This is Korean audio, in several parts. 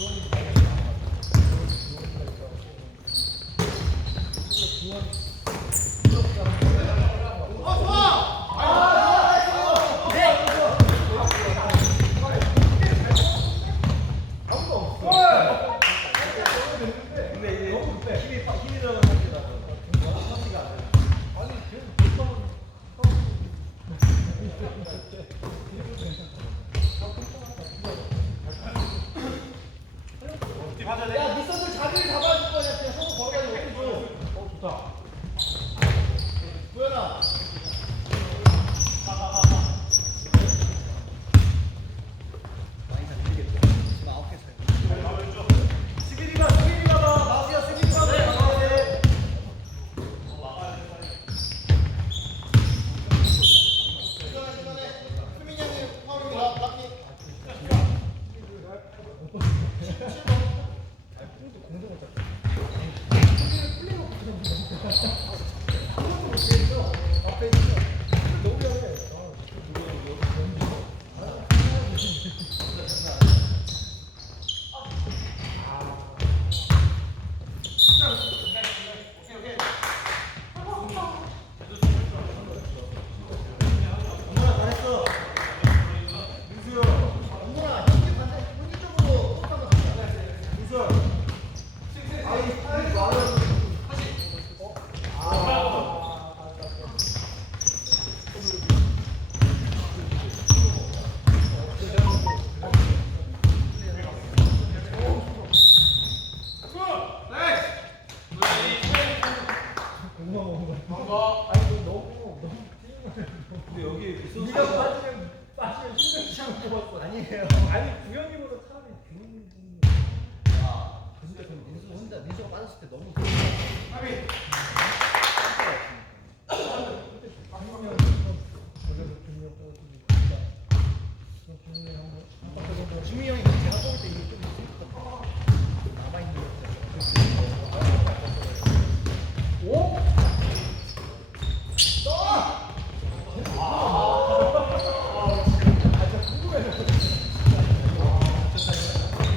지원이 지원이 있다고 지원 시험 뽑았어. 아니에요. 아니 구현이보다 차라리 구현이 야, 근데 그 민수 혼자 민수가 빠졌을 때 너무 주미 형이 제가 뽑을 때 이게 좀 있을 것 같아. 남아있는 거. 오?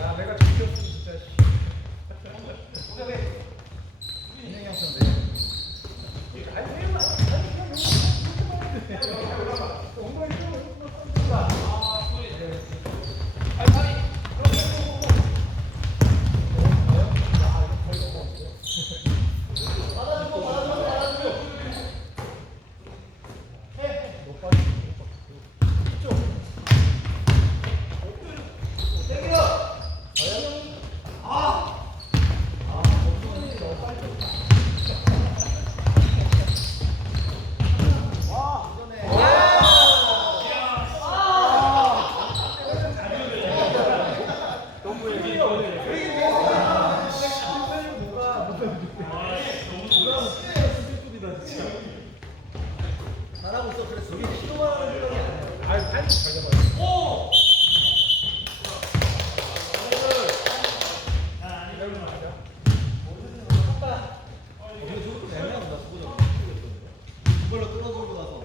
야 내가 지켰으면 진짜. 민영이 형처럼 내. 아니 내가 아니 그냥 엉덩이 좀 쏜다. 잘하고 있어. 그래서 우리 시도하는 생각이 아니야. 아니 팬츠 잘 잡아요. 이걸로 끌어주고 나서.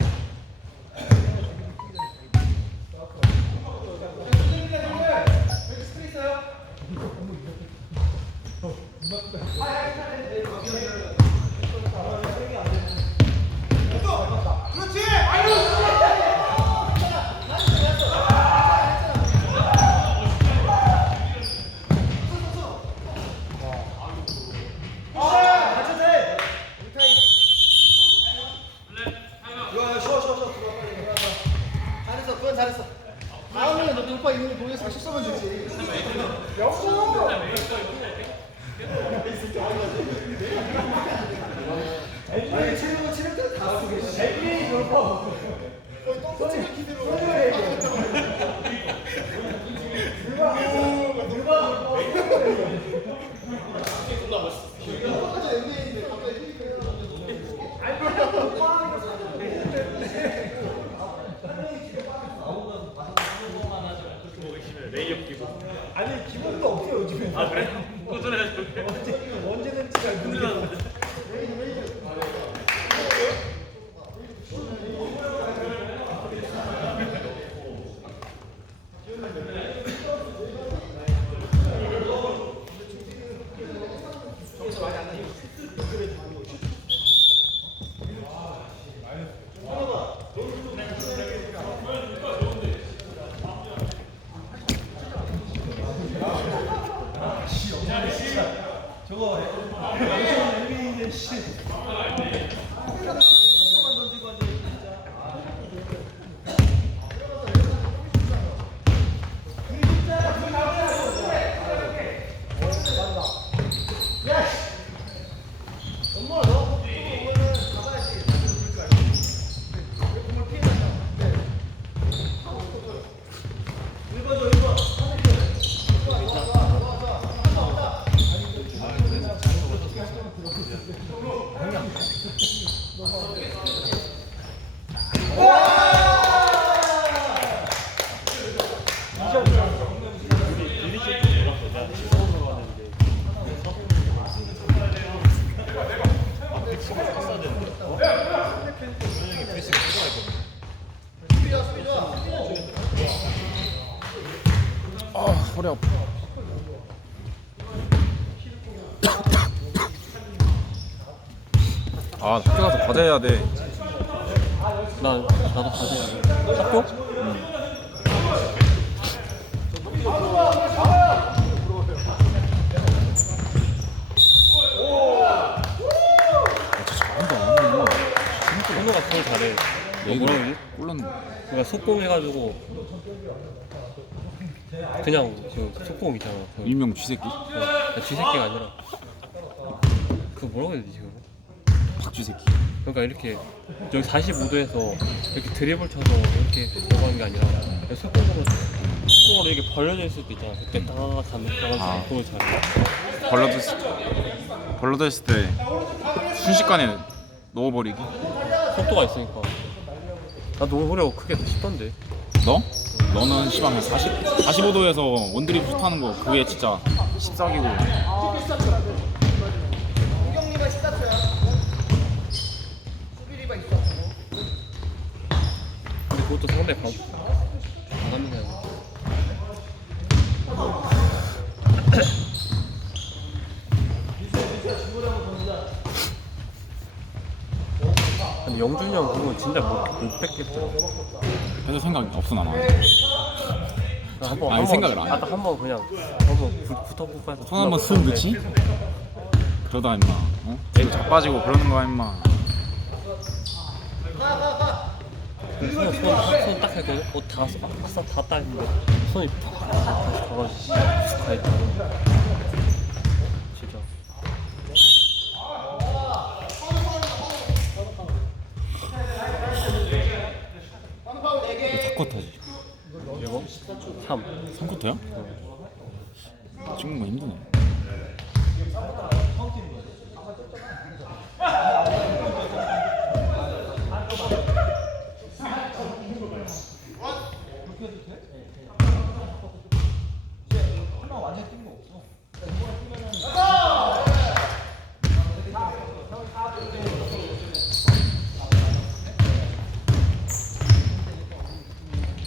잘했어. 다음에 너 오빠 이름을 보내서 실수하면 되지. 여보. 아니, 체력은 체력 때다 쓰고 계시 NBA 돌파. 거의 똥꼬치가 기대로. 누가 누가 돌파. 똑같이 NBA인데 갑자기 힘이 아니 그냥 돌파하는 거 아니 기분도 없어요 요즘에. 아 그래? 꾸준해가지고. 언제 언제는 잘 모르겠 저거 NBA인데 씨. 해야 돼 나 나도 돼. 학교? 진짜 잘한다 현우가 제일 잘해. 너 뭐라 그러지? 꼴랐네 그러니까 속공 해가지고 그냥 그 속공 있잖아. 그 일명 쥐새끼 어, 쥐새끼가 아니라 그 뭐라고 해야 되지 그거? 박쥐새끼 그러니까 이렇게 여기 45도에서 이렇게 드리블 쳐서 이렇게 들어가는 게 아니라 그냥 속공으로 속공으로 이렇게 벌려져 있을 때 있잖아. 그때 딱 가면 아. 그걸 잘해. 벌러졌을 벌러졌을 때 순식간에 넣어버리기 속도가 있으니까. 나 너무 오래 크게 싶던데. 너? 너는 한 40, 45도에서 원드립 슛 하는 거 그게 진짜 씹사기고 공격리가 14초야. 수비리가 있어. 근데 그것도 상대 방 해야 돼. 근데 영준이 형 그거 진짜 못, 못 뺏겠더라. 해서 생각이 없어 나는 한번 아니, 생각을 안 해. 아까 한번 그냥 한번 붙- 붙어볼까 해서 손 한번 쓱 넣지? 그러다 임마 어? 뒤로 자빠지고 그러는 거야 임마 손딱 했거든. 어다 아싸 다 따는데 손이 팍 다시 가가지고 가있다. 진짜. 이거 4쿼터지 이거 3. 3쿼터야?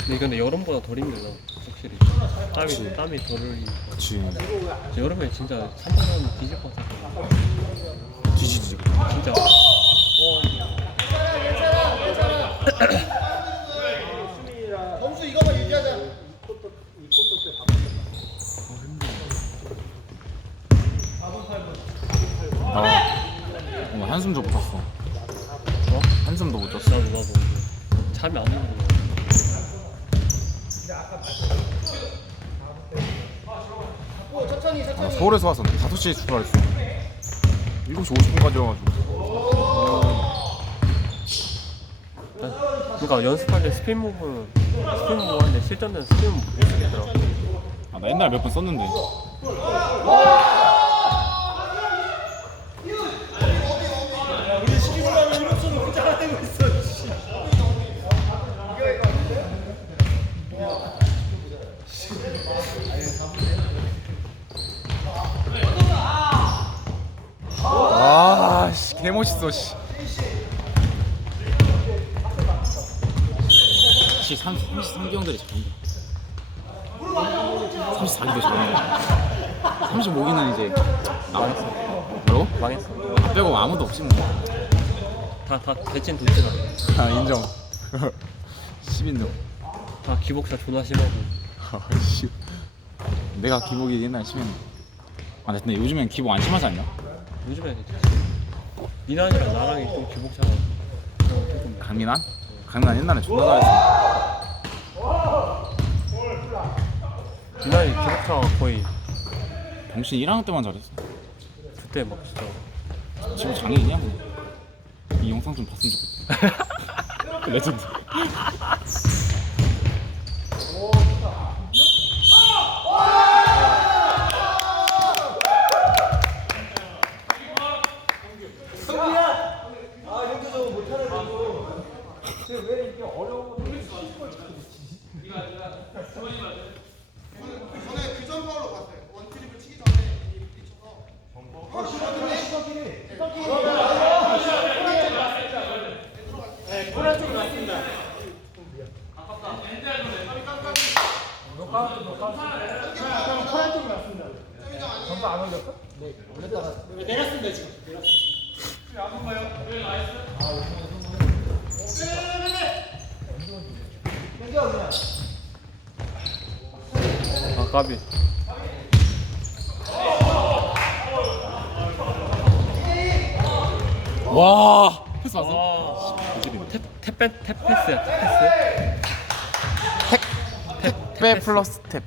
근데 근데 여름보다 덜 힘들다 확실히. 땀이 땀이 덜 흘리니까. 그치. 여름에 진짜 3분은 뒤질 것 같아 뒤지지. 진짜. 점수 이거만 유지하자. 나 한숨도 못 잤어. 어? 한숨도 못 잤어. 나도 나도. 잠이 안 오는 거야 오, 천천히, 아, 천천히. 서울에서 와서 5시에 출발했어 7시 50분까지 와가지고. 그러니까 연습할 때 스핀 무브 스핀 무브 하는데 실전에는 스핀 무브 못 쓰겠더라 아, 나 옛날에 몇번 썼는데 우리 시키려면 이렇게는 혼자 하고 있어. 씨. 아씨 개멋 있어 씨. 씨 33기 형들이 잘한다. 34기도 잘한다. 35기는 이제 나왔어. 뭐라고? 망했어. 나 빼고 아무도 없지 다다 대찐 돌진아 뭐아 인정. 10인정 다 기복사 존나 심하고. 아씨. 내가 기복이 옛날에 심했네 아 근데 요즘엔 기복 안 심하지 않냐? 요즘에 미난이랑 나랑이 좀 기복차가 좀 조금 강민환? 강민환 옛날에 존나 잘했어 미난이 기복차가 거의 병신 1학년 때만 잘했어 그때 막 진짜 지금 장애인이야 뭐. 이 영상 좀 봤으면 좋겠다 레전드 아, 형도 저거 못하는 쟤왜 이렇게 어려운 거 전에 그전 파울로 봤어요. 원트립을 치기 전에 이 부딪혀서 아, 시간끼리, 시간끼리. 네, 코난 쪽이 맞습니다. 녹화, 녹화. 그럼 코난 쪽이 맞습니다. 전부 안 올렸어? 네, 올렸다가. 내렸습니다, 지금. 내렸습니다. 아 까비 와 패스 왔어? 아 고질이네. 탭, 탭, 탭 패스야 탭 패스 택배 플러스 탭.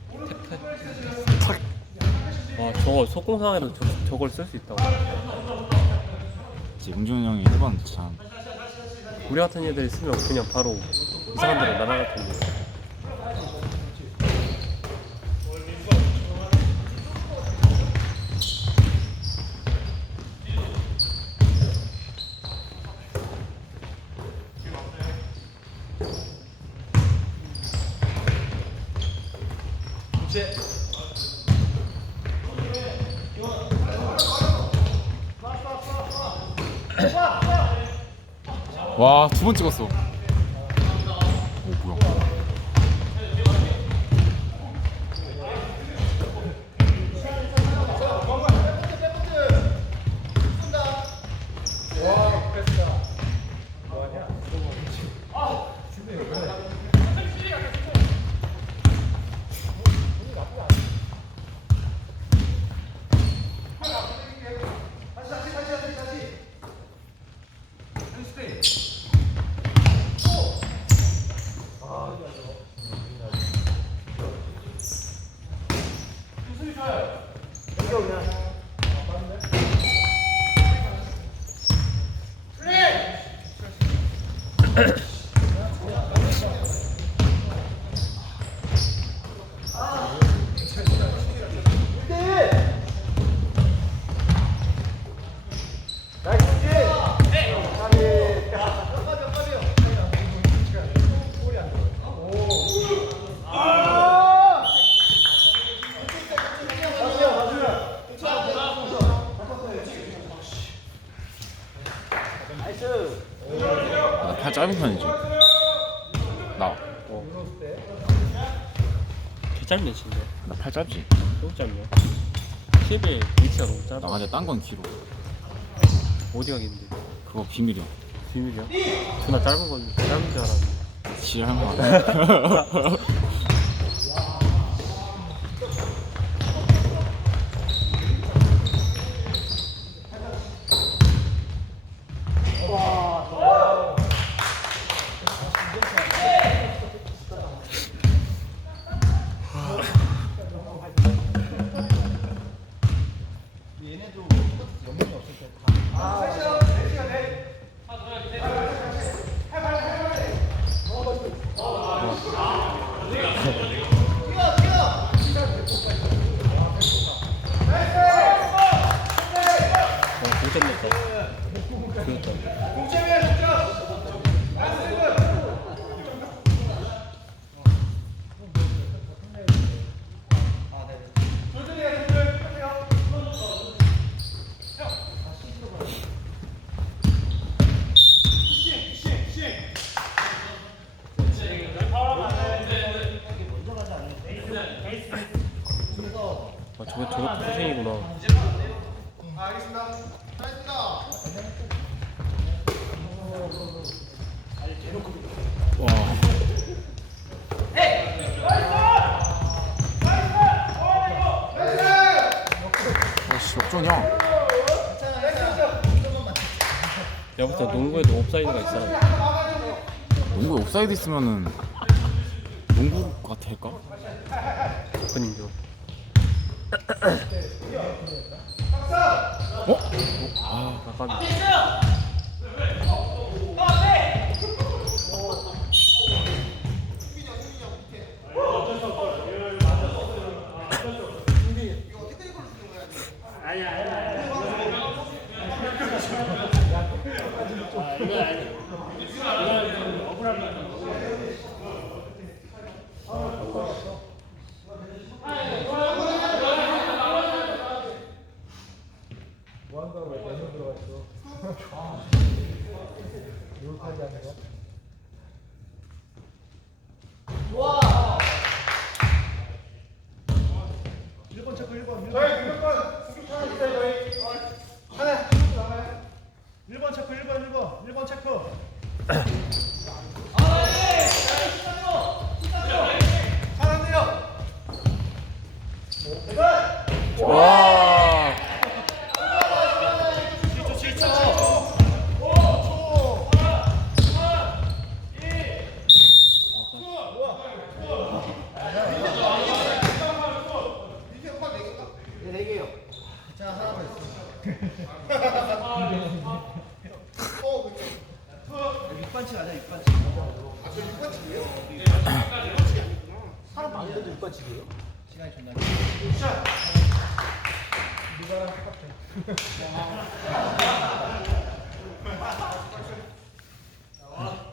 와 저거 속공상에도 저, 저걸 쓸 수 있다고 지금 용준 형이 1번 참. 우리 같은 애들 쓰면 그냥 바로 이상한 데로 날아갈 텐데 와, 두 번 찍었어. 나팔 짧은 편이지. 나. 개 짧네 진짜 나 팔 짧지. 너무 짧냐 11 위치가 너무 짧아 나 근데 딴건 길어. 어디 가겠는데 그거 비밀이야. 비밀이야? 존나 짧은 건 짧은 줄 알았는데 지랄한 거 아니야. 어 동점 냈다 그렇다 아 저거 저것도 후생이구나 와. 아씨 역전이야. 야 보다 농구에도 옵사이드가 있어 농구에 옵사이드 있으면은 농구가 될까? 그건 인정 어? 아 아깝네 6반칙 아니야 6반칙. 아저 6반칙이에요? 네. 6반칙이 아니구나 사람 많은데도 6반칙이에요? 시간이 존나 굿샷 누가랑 똑같아.